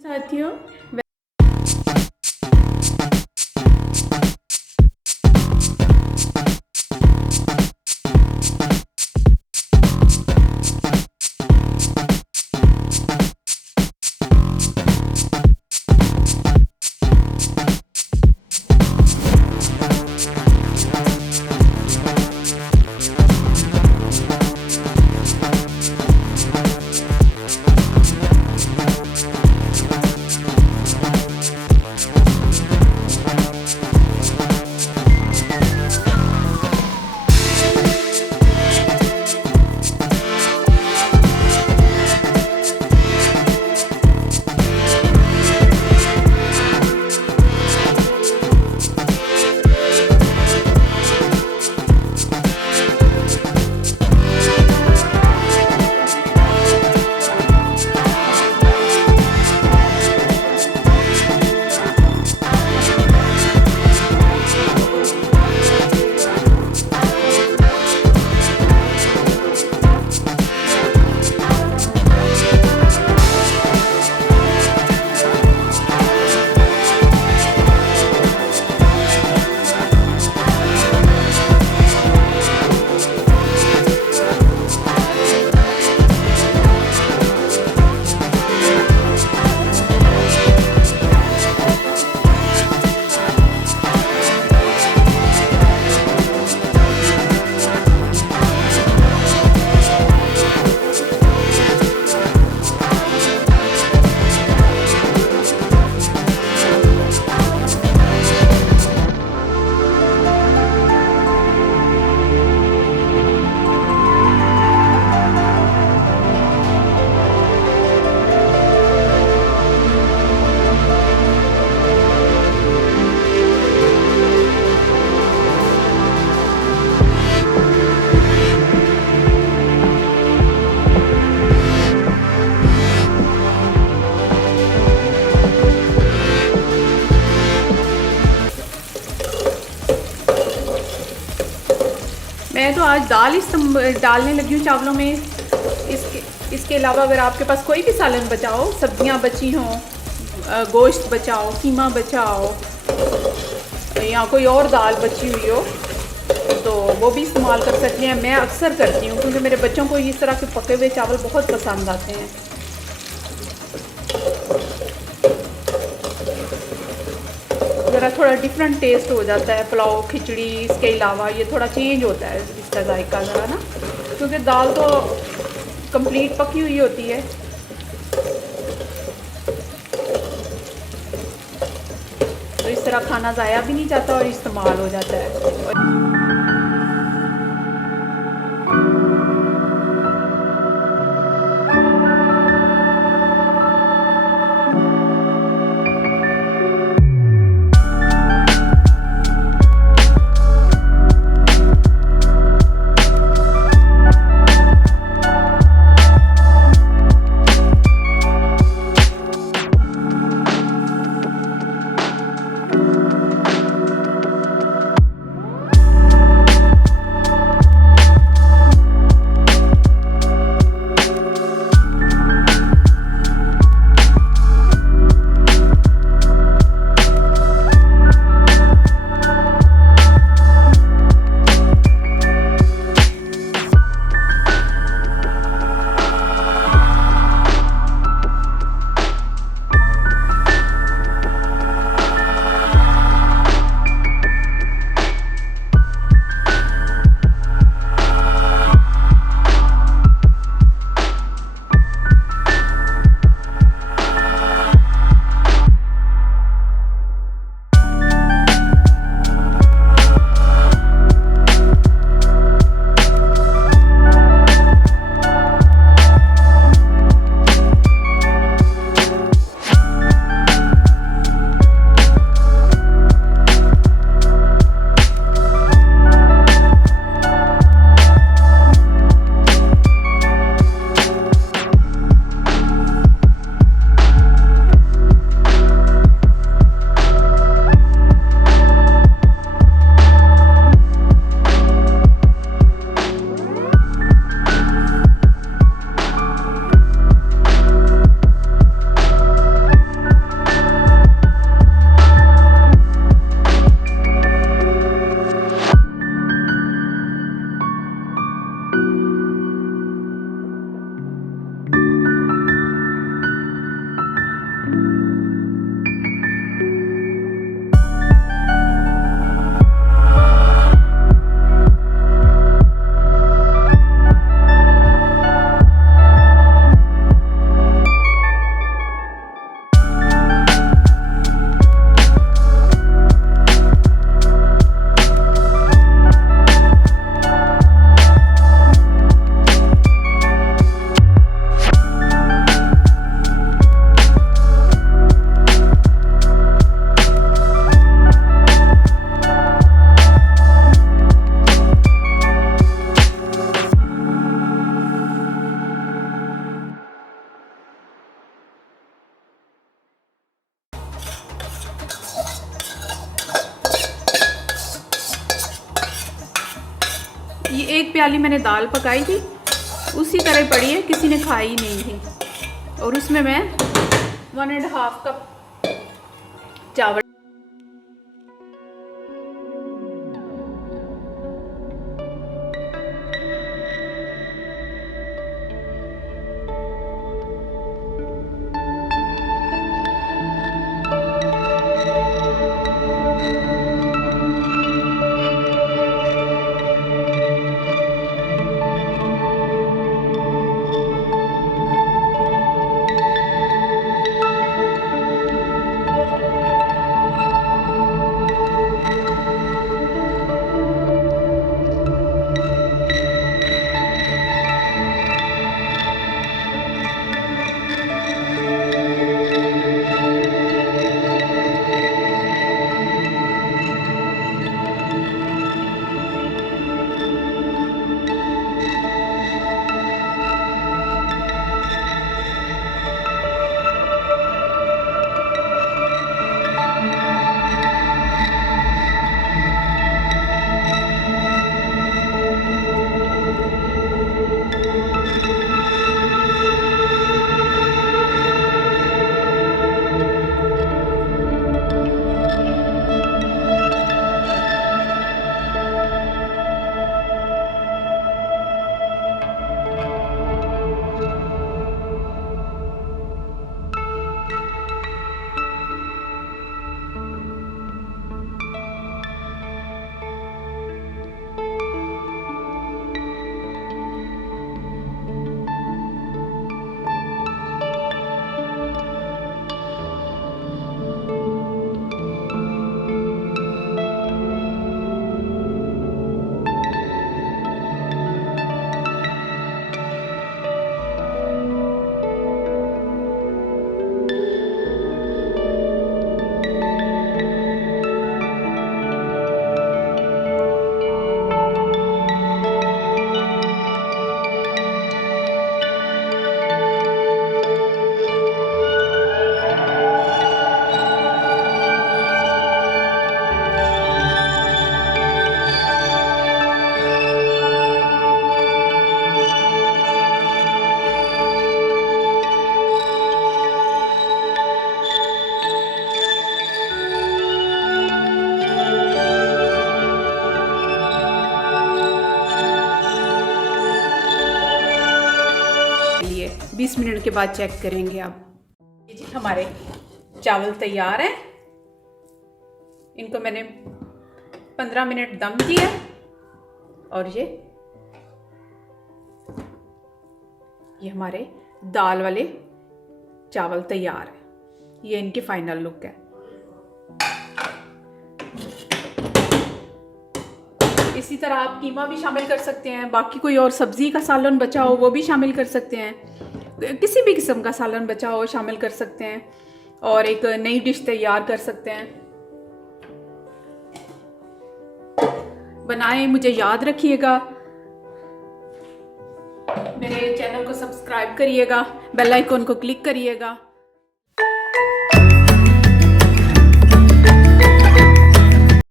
साथियों। मैं तो आज दाल ही डालने लगी हूँ चावलों में। इसके अलावा अगर आपके पास कोई भी सालन बचा हो, सब्जियाँ बची हों, गोश्त बचा हो, कीमा बचा हो या कोई और दाल बची हुई हो तो वो भी इस्तेमाल कर सकते हैं। मैं अक्सर करती हूँ क्योंकि मेरे बच्चों को इस तरह के पके हुए चावल बहुत पसंद आते हैं। ज़रा थोड़ा डिफरेंट टेस्ट हो जाता है पुलाव खिचड़ी। इसके अलावा ये थोड़ा चेंज होता है इसका जायका ज़रा ना, क्योंकि दाल तो कंप्लीट पकी हुई होती है। तो इस तरह खाना ज़ाया भी नहीं जाता और इस्तेमाल हो जाता है। एक प्याली मैंने दाल पकाई थी, उसी तरह पड़ी है, किसी ने खाई नहीं थी। और उसमें मैं 1.5 कप चावल। लिए 20 मिनट के बाद चेक करेंगे। अब ये जी हमारे चावल तैयार हैं। इनको मैंने 15 मिनट दम दिया और ये हमारे दाल वाले चावल तैयार है। ये इनकी फाइनल लुक है। इसी तरह आप कीमा भी शामिल कर सकते हैं, बाकी कोई और सब्ज़ी का सालन बचा हो वो भी शामिल कर सकते हैं, किसी भी किस्म का सालन बचा हो शामिल कर सकते हैं और एक नई डिश तैयार कर सकते हैं। बनाएं, मुझे याद रखिएगा, मेरे चैनल को सब्सक्राइब करिएगा, बेल आइकन को क्लिक करिएगा।